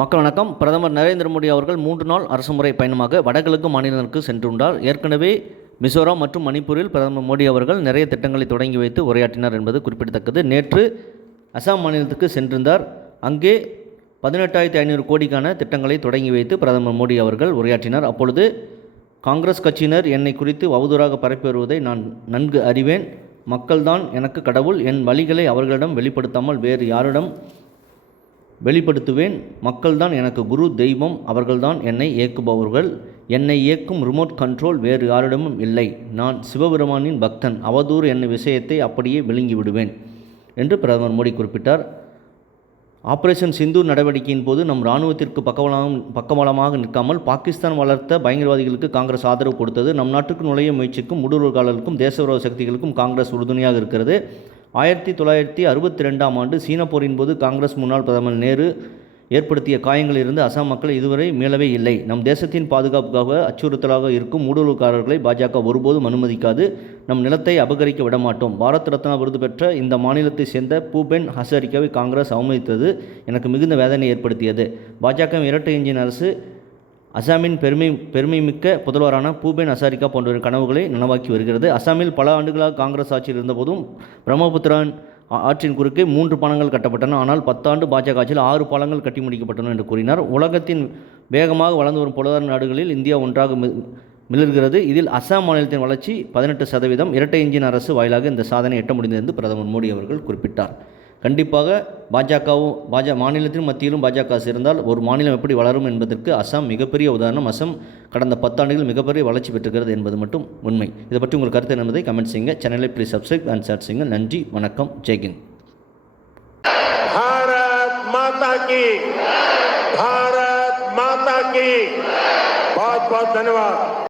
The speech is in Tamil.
மக்கள் வணக்கம். பிரதமர் நரேந்திர மோடி அவர்கள் மூன்று நாள் அரசுமுறை பயணமாக வடகிழக்கு மாநிலங்களுக்கு சென்றுள்ளார். ஏற்கனவே மிசோரம் மற்றும் மணிப்பூரில் பிரதமர் மோடி அவர்கள் நிறைய திட்டங்களை தொடங்கி வைத்து உரையாற்றினார் என்பது குறிப்பிடத்தக்கது. நேற்று அசாம் மாநிலத்துக்கு சென்றிருந்தார். அங்கே பதினெட்டாயிரத்தி ஐநூறு கோடிக்கான திட்டங்களை தொடங்கி வைத்து பிரதமர் மோடி அவர்கள் உரையாற்றினார். அப்பொழுது காங்கிரஸ் கட்சியினர் என்னை குறித்து அவதூறாக பரப்பி வருவதை நான் நன்கு அறிவேன். மக்கள்தான் எனக்கு கடவுள். என் வழிகளை அவர்களிடம் வெளிப்படுத்தாமல் வேறு யாரிடம் வெளிப்படுத்துவேன். மக்கள்தான் எனக்கு குரு தெய்வம் அவர்கள்தான் என்னை இயக்குபவர்கள். என்னை இயக்கும் ரிமோட் கண்ட்ரோல் வேறு யாரிடமும் இல்லை. நான் சிவபெருமானின் பக்தன். அவதூறு என்ன விஷயத்தை அப்படியே விழுங்கி விடுவேன் என்று பிரதமர் மோடி குறிப்பிட்டார். ஆபரேஷன் சிந்து நடவடிக்கையின் போது நம் இராணுவத்திற்கு பக்கவலம் பக்கபலமாக நிற்காமல் பாகிஸ்தான் வளர்த்த பயங்கரவாதிகளுக்கு காங்கிரஸ் ஆதரவு கொடுத்தது. நம் நாட்டுக்கு நுழைய முயற்சிக்கும் ஊடுருவல்காரர்களுக்கும் தேசவிரோத சக்திகளுக்கும் காங்கிரஸ் உறுதுணையாக இருக்கிறது. ஆயிரத்தி தொள்ளாயிரத்தி அறுபத்தி ரெண்டாம் ஆண்டு சீன போரின் போது காங்கிரஸ் முன்னாள் பிரதமர் நேரு ஏற்படுத்திய காயங்களிலிருந்து அசாம் மக்கள் இதுவரை மீளவே இல்லை. நம் தேசத்தின் பாதுகாப்புக்காக அச்சுறுத்தலாக இருக்கும் ஊடுருவல்காரர்களை பாஜக ஒருபோதும் அனுமதிக்காது. நம் நிலத்தை அபகரிக்க விடமாட்டோம். பாரத் ரத்னா விருது பெற்ற இந்த மாநிலத்தை சேர்ந்த பூபென் ஹசரிக்காவை காங்கிரஸ் அவமதித்தது எனக்கு மிகுந்த வேதனை ஏற்படுத்தியது. பாஜக இரட்டை இன்ஜின் அரசு அசாமின் பெருமை பெருமைமிக்க புதல்வரான பூபேன் ஹசாரிகா போன்றவரின் கனவுகளை நனவாக்கி வருகிறது. அசாமில் பல ஆண்டுகளாக காங்கிரஸ் ஆட்சியில் இருந்தபோதும் பிரம்மபுத்திரான் ஆற்றின் குறுக்கே மூன்று பாலங்கள் கட்டப்பட்டன. ஆனால் பத்தாண்டு பாஜக ஆட்சியில் ஆறு பாலங்கள் கட்டி முடிக்கப்பட்டன என்று கூறினார். உலகத்தின் வேகமாக வளர்ந்து வரும் பொருளாதார நாடுகளில் இந்தியா ஒன்றாக மி- மிளர்கிறது. இதில் அசாம் மாநிலத்தின் வளர்ச்சி பதினெட்டு சதவீதம். இரட்டை இன்ஜின் அரசு வாயிலாக இந்த சாதனை எட்ட முடிந்தது என்று பிரதமர் மோடி அவர்கள் குறிப்பிட்டார். கண்டிப்பாக பாஜகவும் பாஜ மாநிலத்தின் மத்தியிலும் பாஜக சேர்ந்தால் ஒரு மாநிலம் எப்படி வளரும் என்பதற்கு அசாம் மிகப்பெரிய உதாரணம் அசாம் கடந்த பத்தாண்டுகள் மிகப்பெரிய வளர்ச்சி பெற்றுகிறது என்பது மட்டும் உண்மை இதை பற்றி உங்கள் கருத்து என்பதை கமெண்ட் செய்யுங்க சேனலை ப்ளீஸ் சப்ஸ்கிரைப் அண்ட் ஷேர் செய்யுங்க நன்றி வணக்கம் ஜெய்கின் भारत माता की भारत माता की बहुत बहुत धन्यवाद